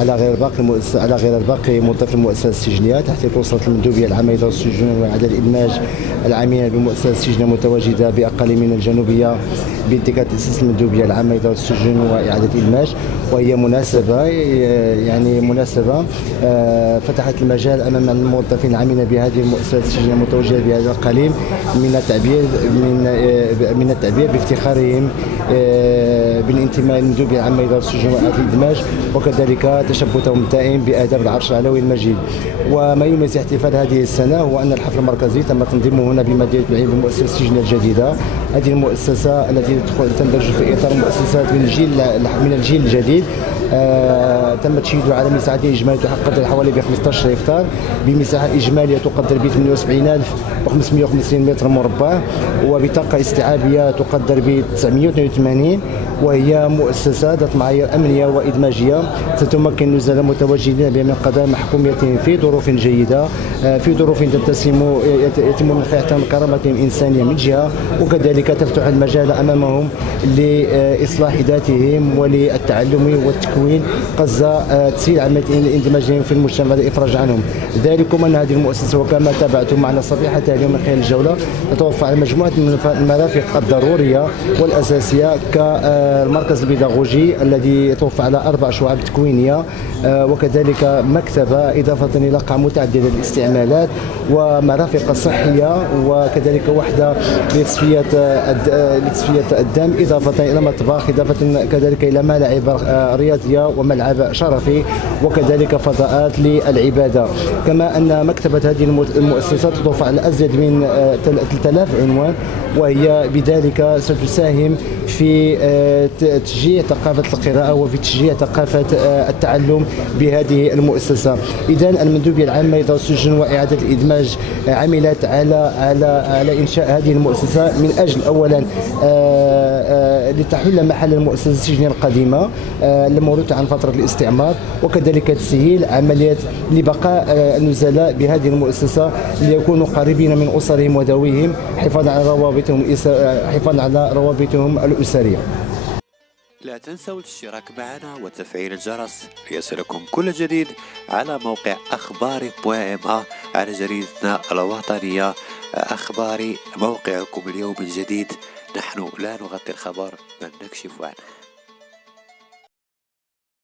على غير باقي موظفي المؤسسة السجنية، تحت توصلت المندوبية العامة لإدارة السجون وإعادة الإدماج العاملين بالمؤسسة السجنية المتواجدة بأقاليمنا الجنوبية باتكال تأسيس المندوبية العامة لإدارة السجون وإعادة الإدماج. وهي مناسبة فتحت المجال أمام الموظفين العاملين بهذه المؤسسة السجنية المتواجدة بهذا الأقاليم من التعبير بافتخارهم بالانتماء للمندوبية العامة لإدارة السجون وإعادة الإدماج، وكذلك تشبثهم الدائم بآداب العرش العلوي المجيد. وما يميز احتفال هذه السنة هو أن الحفل المركزي تم تنظيمه هنا بمدينة بعين بالمؤسسة السجنية الجديدة. هذه المؤسسة التي تندرج في إطار مؤسسات من الجيل الجديد. تم تشييدها على مساحة إجمالية تقدر حوالي ب 15 هكتار بمساحة إجمالية تقدر ب 78550 متر مربع، وبطاقة استيعابية تقدر ب 982. وهي مؤسسة ذات معايير أمنية وإدماجية ستمكن النزلاء المتواجدين بها من قضاء محكوميتهم في ظروف جيدة، في ظروف يتم من خلالها كرامتهم الإنسانية من جهة، وكذلك تفتح المجال أمامهم لإصلاح ذاتهم وللتعلم والتكوين قصد تسهيل عملية اندماجهم في المجتمع والإفراج عنهم. ذلكم أن هذه المؤسسة وكما تابعتم معنا صبيحة اليوم من خلال الجولة تتوفر على مجموعة من المرافق الضرورية والأساسية كالمركز البيداغوجي الذي يتوفر على 4 شعب تكوينية، وكذلك مكتبة إضافة إلى قاعة متعددة الاستعمالات، ومرافق صحية، وكذلك وحدة لتصفية الدم، إضافة إلى مطبخ، إضافة كذلك إلى ملاعب رياضية وملعب شرفي، وكذلك فضاءات للعبادة. كما أن مكتبة هذه المؤسسات تتوفر على أزيد من 3000 عنوان، وهي بذلك ستساهم في تشجيع ثقافة القراءة وفي تشجيع ثقافة التعلم بهذه المؤسسة. إذن المندوبية العامة لإدارة السجون وإعادة الإدماج عملت على إنشاء هذه المؤسسة من أجل أولا لتحل محل المؤسسة السجنية القديمة الموروثة عن فترة الاستعمار، وكذلك تسهيل عملية لبقاء النزلاء بهذه المؤسسة ليكونوا قريبين من أسرهم وذويهم حفاظا على روابطهم الأسرية. لا تنسوا الاشتراك معنا وتفعيل الجرس ليصلكم كل جديد على موقع أخباري.ma على جريدتنا الوطنية أخباري، موقعكم اليوم الجديد. نحن لا نغطي الخبر بل نكشف عنه.